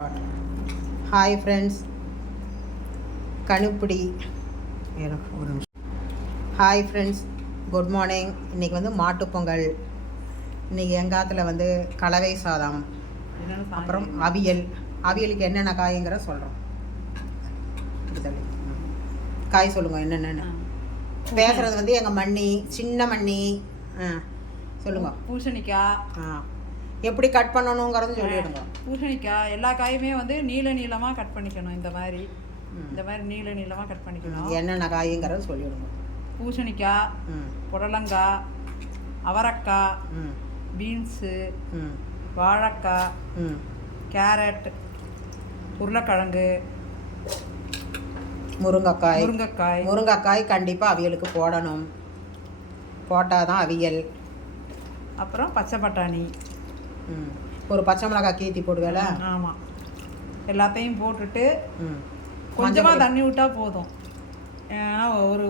Hi friends, Kanupidi ஒரு நிமிஷம். Hi friends, good morning. இன்றைக்கி வந்து மாட்டுப்பொங்கல். இன்றைக்கி எங்காத்தில் வந்து கலவை சாதம், அப்புறம் அவியலுக்கு என்னென்ன காய்ங்கிற சொல்கிறோம். காய் சொல்லுங்கள் என்னென்னு. பேசுகிறது வந்து எங்கள் மண்ணி, சின்ன மண்ணி. சொல்லுங்கள். பூசணிக்காய் எப்படி கட் பண்ணணுங்கிறது சொல்லிவிடுங்க. பூசணிக்காய் எல்லா காயுமே வந்து நீளமாக கட் பண்ணிக்கணும். இந்த மாதிரி நீளமாக கட் பண்ணிக்கணும். என்னென்ன காய்ங்கிறது சொல்லிவிடுங்க. பூசணிக்காய், புடலங்காய், அவரைக்காய், பீன்ஸு, வாழைக்காய், கேரட், உருளைக்கிழங்கு, முருங்கைக்காய் கண்டிப்பாக அவியலுக்கு போடணும். போட்டால் தான் அவியல். அப்புறம் பச்சை பட்டாணி, ஒரு பச்சை மிளகாய் கீத்தி போடுவேல. ஆமாம், எல்லாத்தையும் போட்டுட்டு கொஞ்சமாக தண்ணி விட்டால் போதும். ஏன்னா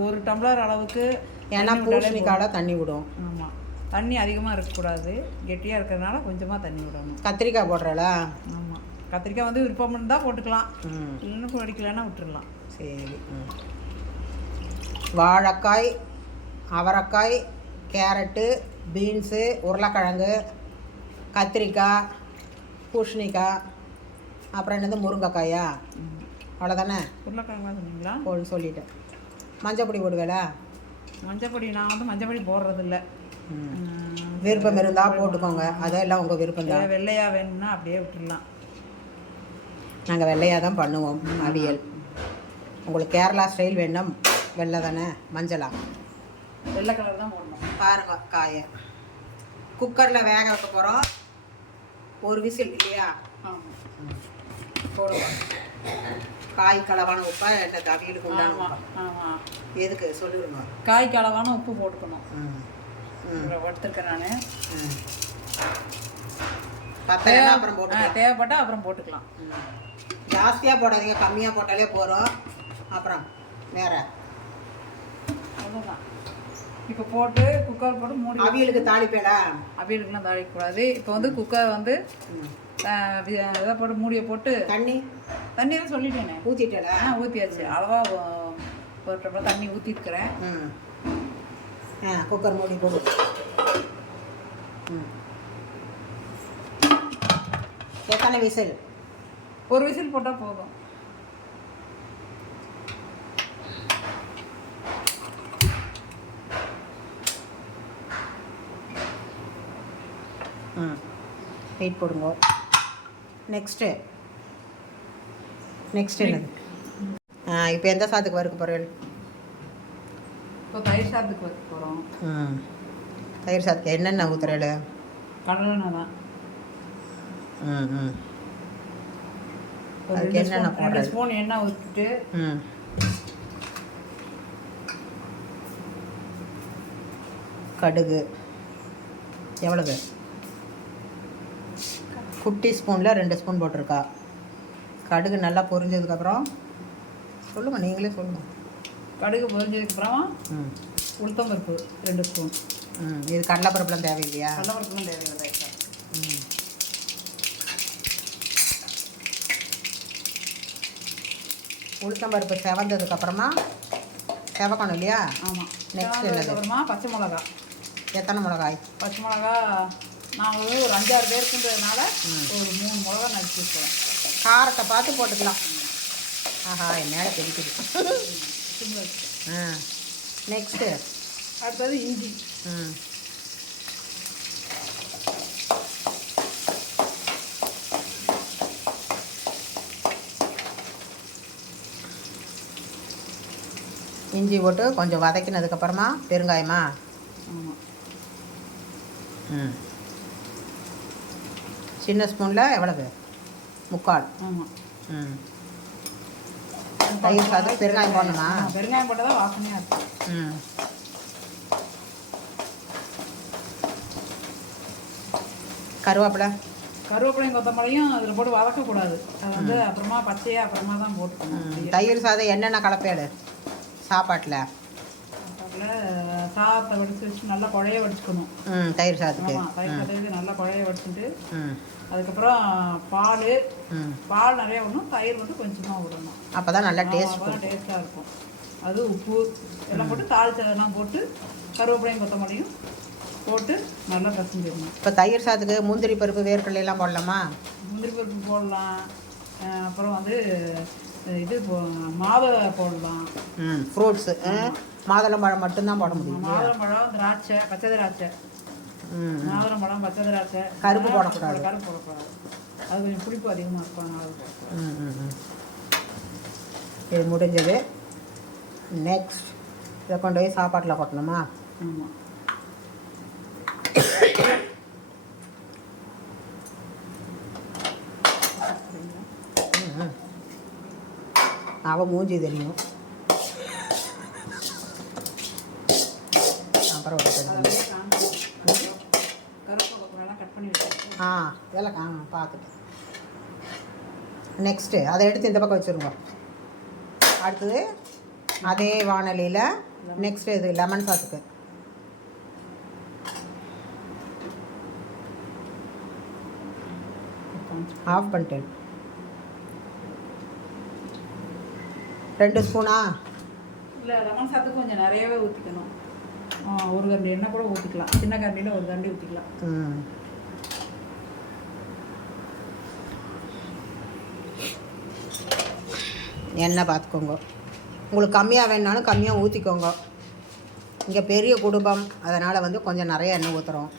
ஒரு டம்ளர் அளவுக்கு, ஏன்னா பூசணிக்கால தண்ணி விடும். ஆமாம், தண்ணி அதிகமாக இருக்கக்கூடாது, கெட்டியாக இருக்கிறதுனால கொஞ்சமாக தண்ணி விடணும். கத்திரிக்காய் போடுறல. ஆமாம், கத்திரிக்காய் வந்து விருப்பம் இருந்தால் போட்டுக்கலாம், இல்லைன்னு பிடிக்கலன்னா விட்டுடலாம். சரி. வாழைக்காய், அவரைக்காய், கேரட்டு, பீன்ஸு, உருளைக்கிழங்கு, கத்திரிக்காய், பூசணிக்காய், அப்புறம் என்னது முருங்கைக்காயா, அவ்வளோதானே. உருளைக்கிழங்கா சொன்னீங்களா? சொல்லிட்டேன். மஞ்சப்பொடி போடுவேல. மஞ்சப்பொடி நான் வந்து மஞ்சப்பொடி போடுறதில்ல. விருப்பம் இருந்தால் போட்டுக்கோங்க, அதெல்லாம் உங்கள் விருப்பம் தான். வெள்ளையாக வேணும்னா அப்படியே விட்டுடலாம். நாங்கள் வெள்ளையாக தான் பண்ணுவோம் அவியல். உங்களுக்கு கேரளா ஸ்டைல் வேணும்னா வெள்ளை தானே, மஞ்சளா வெள்ளை கலர் தான் போடணும். பாருங்க, காயை குக்கரில் வேக வைக்க போகிறோம். ஒரு விசில் இல்லையா போடுவோம். காய் அளவான உப்பா என்ன அவியலுக்கு உண்டான? ஆமாம். எதுக்கு சொல்லிடுங்க. காய்க்கு அளவான உப்பு போட்டுக்கணும். எடுத்துருக்கேன் நான். பத்தலைன்னா அப்புறம் போட்டு, தேவைப்பட்டால் அப்புறம் போட்டுக்கலாம். ஜாஸ்தியாக போடாதீங்க, கம்மியாக போட்டாலே போகிறோம். அப்புறம் வேற அவ்வளோதான். இப்போ போட்டு குக்கர் போட்டு மூடி. அவியலுக்கு தாளிப்பேடா? அவியலுக்குலாம் தாளிக்கக்கூடாது. இப்போ வந்து குக்கர் வந்து இதை போட்டு மூடியை போட்டு தண்ணியெல்லாம் சொல்லிட்டேனே, ஊற்றிட்டேடா? ஊற்றியாச்சு. அளவாக ஒரு டம்ளர் தண்ணி ஊற்றிருக்கிறேன். குக்கர் மூடி போடு. எத்தனை விசில்? ஒரு விசில் போட்டால் போதும். வெயிட் போடுங்க. நெக்ஸ்ட்டு என்னது? இப்போ எந்த சாதத்துக்கு வறுக்க போகிறேன்? இப்போ தயிர் சாதத்துக்கு வறுக்க போகிறோம். தயிர் சாதத்துக்கு என்னென்ன ஊற்றுறேன்? கடலெண்ணெய் தான். அதுக்கு என்னென்ன போடுறேன்? 2 ஸ்பூன் எண்ணெய் ஊற்றிட்டு கடுகு எவ்வளவு? குட்டி ஸ்பூனில் 2 ஸ்பூன் போட்டிருக்கா. கடுகு நல்லா பொரிஞ்சதுக்கப்புறம் சொல்லுங்கள், நீங்களே சொல்லுங்கள். கடுகு பொரிஞ்சதுக்கப்புறம் உளுத்தம்பருப்பு 2 ஸ்பூன். இது கடலைப்பருப்புலாம் தேவையில்லையா? கடலைப்பருப்புலாம் தேவையில்லை. உளுத்தம்பருப்பு செவந்ததுக்கப்புறமா செவக்கணும் இல்லையா? ஆமாம். நெக்ஸ்ட் அப்புறமா பச்சை மிளகா. எத்தனை மிளகாய்? பச்சை மிளகா நான் ஒரு 5-6 பேருக்குன்றதுனால ஒரு 3 மிளகா நறுக்கி வச்சுக்கிறேன். காரத்தை பார்த்து போட்டுக்கலாம். ஆஹா, என் மேலே தெரிக்குது. நெக்ஸ்ட்டு அடுத்தது இஞ்சி. இஞ்சி போட்டு கொஞ்சம் வதக்கினதுக்கப்புறமா பெருங்காயமா? ஆமாம். சின்ன ஸ்பூனில் எவ்வளவு? 3/4. ஆமாம். தயிர் சாதம் பெருங்காயம் போடணுமா? பெருங்காயம் போட்டால் தான் வாசனையாக இருக்கும். கருவேப்பிலையும் கொத்தமல்லியும் அதில் போட்டு வதக்கக்கூடாது. அது வந்து அப்புறமா பச்சையாக அப்புறமா தான் போட்டுக்கணும். தயிர் சாதம் என்னென்ன கலப்பேடு சாப்பாட்டில்? சாதத்தை வடித்து வச்சு நல்லா குழைய வடிச்சுக்கணும். தயிர் சாதத்துக்கு. ஆமாம், தயிர் சாதத்துக்கு நல்லா குழைய வடிச்சுட்டு அதுக்கப்புறம் பால் பால் நிறைய விடணும், தயிர் வந்து கொஞ்சமாக விடணும். அப்போ தான் நல்லா டேஸ்ட்டாக இருக்கும். அது உப்பு எல்லாம் போட்டு தாளிச்சதெல்லாம் போட்டு கருவேப்பிலையும் கொத்தமல்லியும் போட்டு நல்லா பசஞ்சிடணும். இப்போ தயிர் சாதத்துக்கு முந்திரி பருப்பு வேர்க்கடலையெல்லாம் போடலாமா? முந்திரி பருப்பு போடலாம். அப்புறம் வந்து இது மாதுளை போடலாம். ஃப்ரூட்ஸு மாதுளம்பழம் மட்டும்தான் போட முடியும். மாதுளம்பழம், திராட்சை, பச்சை திராட்சை. மாதுளம்பழம், பச்சை திராட்சை. கருப்பு போடக்கூடாது. கருப்பு போடக்கூடாது, அது கொஞ்சம் புளிப்பு அதிகமாக இருக்கும். இது முடிஞ்சது. நெக்ஸ்ட் இதை கொண்டு போய் சாப்பாட்டில் கொட்டணுமா? ஆமாம். அவன் மூஞ்சி தெரியும். அப்புறம் இதெல்லாம் பார்த்துட்டு நெக்ஸ்ட்டு அதை எடுத்து இந்த பக்கம் வச்சுருங்க. அடுத்தது அதே வானலியில் நெக்ஸ்ட்டு இது லெமன் சாத்துக்கு ஆஃப் பண்ணிட்டேன். 2 ஸ்பூனா? இல்லை, லெமன் சாத்துக்கு கொஞ்சம் நிறையவே ஊற்றிக்கணும். ஒரு கரண்டி எண்ணெய் கூட ஊற்றிக்கலாம். சின்ன கரண்டியில் ஒரு கரண்டி ஊற்றிக்கலாம். எண்ணெய் பார்த்துக்கோங்க. உங்களுக்கு கம்மியாக வேணுனாலும் கம்மியாக ஊற்றிக்கோங்க. இங்கே பெரிய குடும்பம், அதனால் வந்து கொஞ்சம் நிறைய எண்ணெய் ஊற்றுறோம்.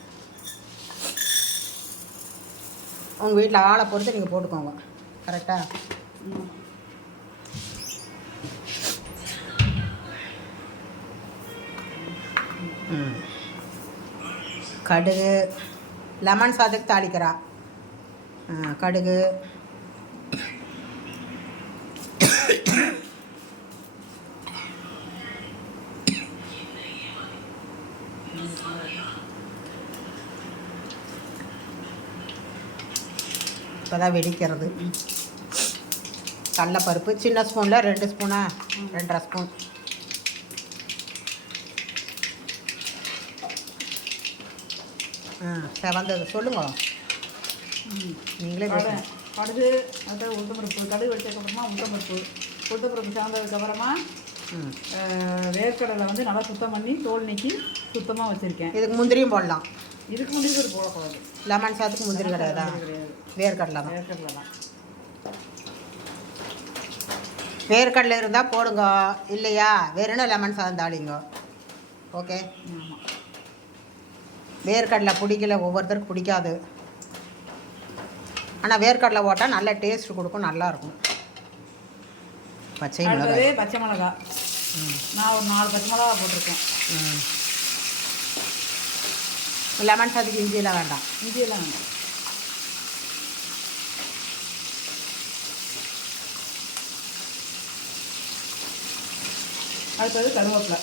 உங்கள் வீட்டில் ஆளை பொறுத்து நீங்கள் போட்டுக்கோங்க. கரெக்டாக? கடுகு, லெமன் சாதத்துக்கு தாளிக்கிறா. கடுகு, இப்போதான் வெடிக்கிறது. கடலைப்பருப்பு சின்ன ஸ்பூனில் 2 ஸ்பூனா? 2.5 ஸ்பூன். வந்தது சொல்லுங்க, நீங்களே கடுகு, அப்புறம் உளுத்தம்பருப்பு. கடுகு வச்சதுக்கப்புறமா உளுத்தம்பருப்பு சார்ந்ததுக்கப்புறமா வேர்க்கடலை வந்து நல்லா சுத்தம் பண்ணி தோல் நீக்கி சுத்தமாக வச்சுருக்கேன். இதுக்கு முந்திரியும் போடலாம். இதுக்கு முந்திரி ஒரு போடக்கூடாது. லெமன் சாதத்துக்கு முந்திரி கிடையாதா? வேர்க்கடலை தான். வேர்க்கடலை இருந்தால் போடுங்க, இல்லையா வேறுனா லெமன் சாதம் தாளிங்க. ஓகே. வேர்க்கடலை பிடிக்கல, ஒவ்வொருத்தருக்கு பிடிக்காது. ஆனால் வேர்க்கடலை போட்டால் நல்ல டேஸ்ட் கொடுக்கும், நல்லாயிருக்கும். பச்சை மிளகா நான் ஒரு 4 பச்சை மிளகா போட்டிருக்கேன். லெமன் சாதத்துக்கு இஞ்சியெல்லாம் வேண்டாம். இஞ்சியெல்லாம் வேண்டாம். அடுத்தது கருவேப்பிலை.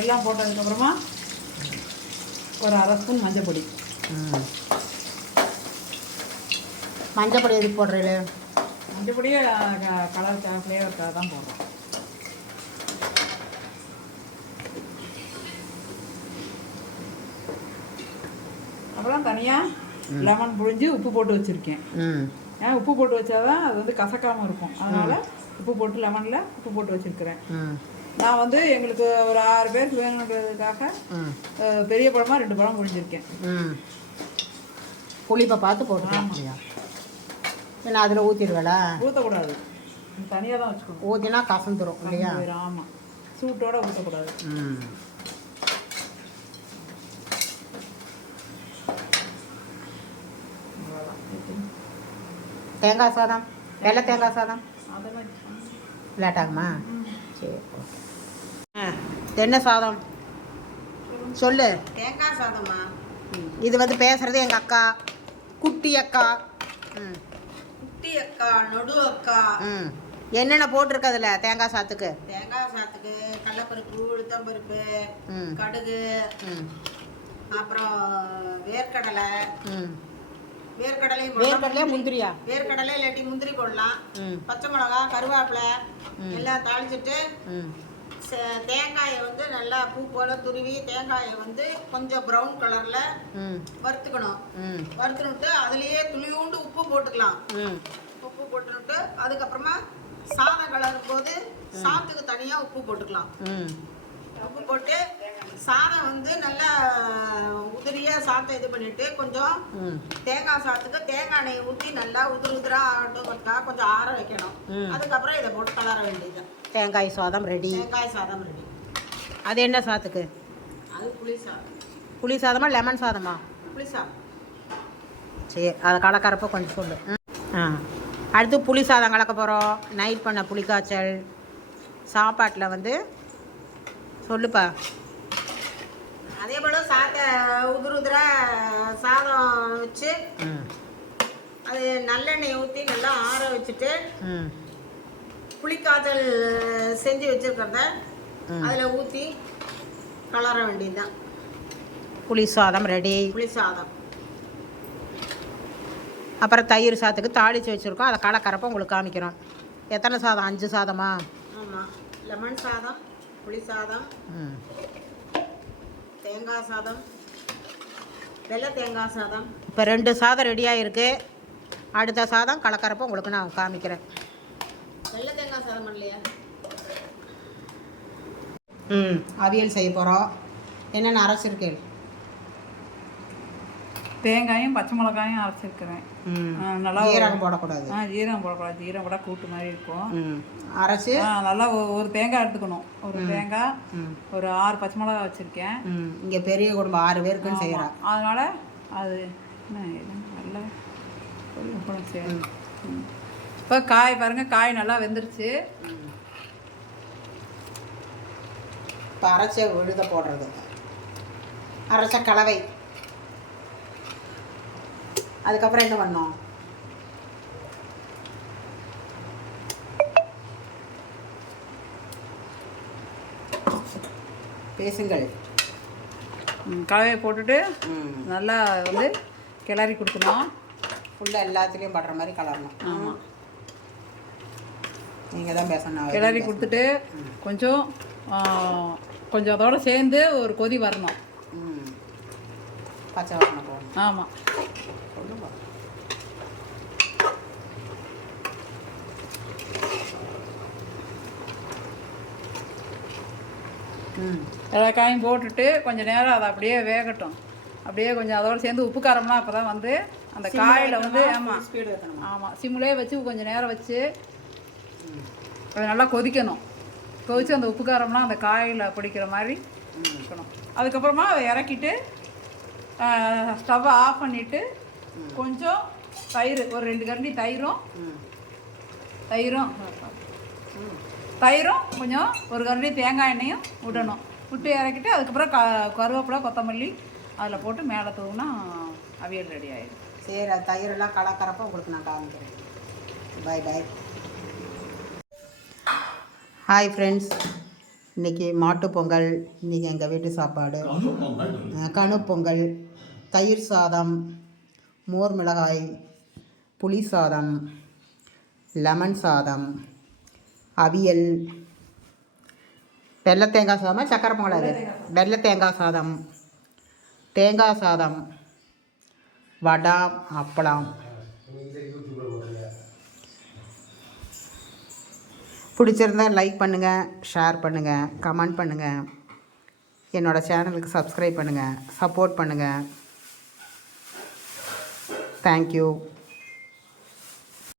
எல்லாம் போட்டதுக்கப்புறமா ஒரு 1/2 ஸ்பூன் மஞ்சள் பொடி. மஞ்சள் பொடி எதுக்கு போடுறீங்க? மஞ்சள் பொடியே கலருக்காக, ஃப்ளேவருக்காக தான் போடுறோம். அப்புறம் தனியாக லெமன் புழிஞ்சு உப்பு போட்டு வச்சுருக்கேன். ஏன் உப்பு போட்டு வச்சாதான் அது வந்து கசக்காமல் இருக்கும். அதனால் உப்பு போட்டு லெமனில் உப்பு போட்டு வச்சுருக்கிறேன். நான் வந்து எங்களுக்கு ஒரு 6 பேருக்கு வேணுன்றதுக்காக பெரிய பழமாக 2 பழம் புழிஞ்சிருக்கேன். புளிப்பை பார்த்து போட்டுக்கலாம். ஏன்னா அதில் ஊற்றிடுவேளா? ஊற்றக்கூடாது, தனியாக தான் வச்சுக்கணும். ஊற்றினா கசந்துரும் இல்லையா? ஆமாம், சூட்டோடு ஊற்றக்கூடாது. தேங்காய் சாதம், வெள்ளை தேங்காய் சாதம் லேட் ஆகுமா? சரி, என்ன சாதம் சொல்லு. தேங்காய் சாதமா? இது வந்து பேசுறது எங்கள் அக்கா, குட்டி அக்கா. குட்டி அக்கா, நொடு அக்கா. என்னென்ன போட்டிருக்கு அதில் தேங்காய் சாத்துக்கு? தேங்காய் சாத்துக்கு கடலைப்பருப்பு, உளுத்தம்பருப்பு, ம் கடுகு, ம் அப்புறம் வேர்க்கடலை. ம் வேர்க்கடலையும் வேர்க்கடலையா முந்திரியா? வேர்க்கடலை இல்லாட்டி முந்திரி போடலாம். ம் பச்சை மிளகா, கருவேப்பிலை எல்லாம் தாளிச்சிட்டு ம் தேங்காயை வந்து நல்லா பூ போல துருவி தேங்காயை வந்து கொஞ்சம் ப்ரௌன் கலரில் ம் வறுத்துக்கணும். ம் வறுத்துனுட்டு அதுலேயே துளியூண்டு உப்பு போட்டுக்கலாம். ம் உப்பு போட்டுனுட்டு அதுக்கப்புறமா சாதம் கலரும் போது சாதத்துக்கு தனியாக உப்பு போட்டுக்கலாம். ம் உப்பு போட்டு சாதம் வந்து நல்லா உதிரியாக சாதத்தை இது பண்ணிட்டு கொஞ்சம் ம் தேங்காய் சாதத்துக்கு தேங்காய் எண்ணெய் ஊற்றி நல்லா உதிராக கொஞ்சம் ஆற வைக்கணும். அதுக்கப்புறம் இதை போட்டு கலர வேண்டியது. தேங்காய் சாதம் ரெடி. தேங்காய் சாதம் ரெடி. அது என்ன சாத்துக்கு? அது புளி சாதம். புளி சாதமா லெமன் சாதமா? புளி சாதம். சரி, அதை கலக்கறப்போ கொஞ்சம் சொல்லு. ஆ, அடுத்து புளி சாதம் கலக்க போகிறோம். நைட் பண்ண புளிக்காய்ச்சல் சாப்பாட்டில் வந்து சொல்லுப்பா. அதே போல் உதிர சாதம் வச்சு அது நல்லெண்ணெய் ஊற்றி நல்லா ஆற வச்சுட்டு புளிக்காய்ச்சல் செஞ்சு வச்சுருக்கிறத அதில் ஊற்றி கலர வேண்டியதுதான். புளி சாதம் ரெடி. புளி சாதம். அப்புறம் தயிர் சாதத்துக்கு தாளித்து வச்சுருக்கோம். அதை கலக்கறப்போ உங்களுக்கு காமிக்கிறோம். எத்தனை சாதம்? 5 சாதமா? ஆமாம். லெமன் சாதம், புளி சாதம், தேங்காய் சாதம், வெள்ளை தேங்காய் சாதம். இப்போ 2 சாதம் ரெடியாக இருக்குது. அடுத்த சாதம் கலக்கறப்போ உங்களுக்கு நான் காமிக்கிறேன். வெள்ளை தேங்காய் சாதம் இல்லையா? அவியல் செய்ய போகிறோம். என்னென்ன அரைச்சிருக்கு? தேங்காயும் பச்சை மிளகாயும் அரைச்சிருக்கிறேன். நல்லா ஜீரகம் போடக்கூடாது. ஜீரகம் போடக்கூடாது. ஜீரகம் போட கூட்டு மாதிரி இருக்கும். அரைச்சி நல்லா ஒரு தேங்காய் எடுத்துக்கணும். ஒரு தேங்காய், ஒரு 6 பச்சை மிளகா வச்சுருக்கேன். இங்கே பெரிய குடும்பம் 6 பேருக்குன்னு செய்கிறேன். அதனால் அது நல்லா செய்யணும். இப்போ காய் பாருங்கள், காய் நல்லா வெந்துருச்சு. இப்போ அரைச்ச விழுத போடுறது, அரைச்ச கலவை. அதுக்கப்புறம் என்ன பண்ணோம்? பேசுங்கள். கலவையை போட்டுட்டு நல்லா வந்து கிளறி கொடுக்கணும். ஃபுல்லாக எல்லாத்துலேயும் படுற மாதிரி கலரணும். ஆமாம், நீங்கள் தான் பேசணும். கிளறி கொடுத்துட்டு கொஞ்சம் அதோட சேர்ந்து ஒரு கொதி வரணும். பச்சை வாசனை போகணும். ஆமாம். எல்லா காயும் போட்டுட்டு கொஞ்சம் நேரம் அதை அப்படியே வேகட்டும். அப்படியே கொஞ்சம் அதோடு சேர்ந்து உப்பு காரம்லாம் அப்போ தான் வந்து அந்த காயில் வந்து ஆமாம் சிம்மிலே வச்சு கொஞ்சம் நேரம் வச்சு அது நல்லா கொதிக்கணும். கொதித்து அந்த உப்பு காரம்லாம் அந்த காயில் பிடிக்கிற மாதிரி இருக்கணும். அதுக்கப்புறமா அதை இறக்கிட்டு ஸ்டவ்வை ஆஃப் பண்ணிவிட்டு கொஞ்சம் தயிர், ஒரு 2 கரண்டி தயிரும் கொஞ்சம் ஒரு கரண்டி தேங்காய் எண்ணெயும் விடணும். விட்டு இறக்கிட்டு அதுக்கப்புறம் கருவேப்பிலை, கொத்தமல்லி அதில் போட்டு மேலே தூவினா அவியல் ரெடி ஆகிடும். சரி, தயிரெல்லாம் கலக்கிறப்ப உங்களுக்கு நான் காமிக்கிறேன். பாய் பாய். ஹாய் ஃப்ரெண்ட்ஸ், இன்றைக்கி மாட்டுப்பொங்கல். இன்றைக்கி எங்கள் வீட்டு சாப்பாடு கணுப்பொங்கல், தயிர் சாதம், மோர் மிளகாய், புளி சாதம், லெமன் சாதம், அவியல், வெள்ளை தேங்காய் சாதமா சக்கரை பொங்கல்? அது வெள்ளை தேங்காய் சாதம், தேங்காய் சாதம், வடை, அப்பளம். பிடிச்சிருந்தா லைக் பண்ணுங்கள், ஷேர் பண்ணுங்கள், கமெண்ட் பண்ணுங்கள். என்னோடய சேனலுக்கு சப்ஸ்கிரைப் பண்ணுங்கள், சப்போர்ட் பண்ணுங்கள். தேங்க்யூ.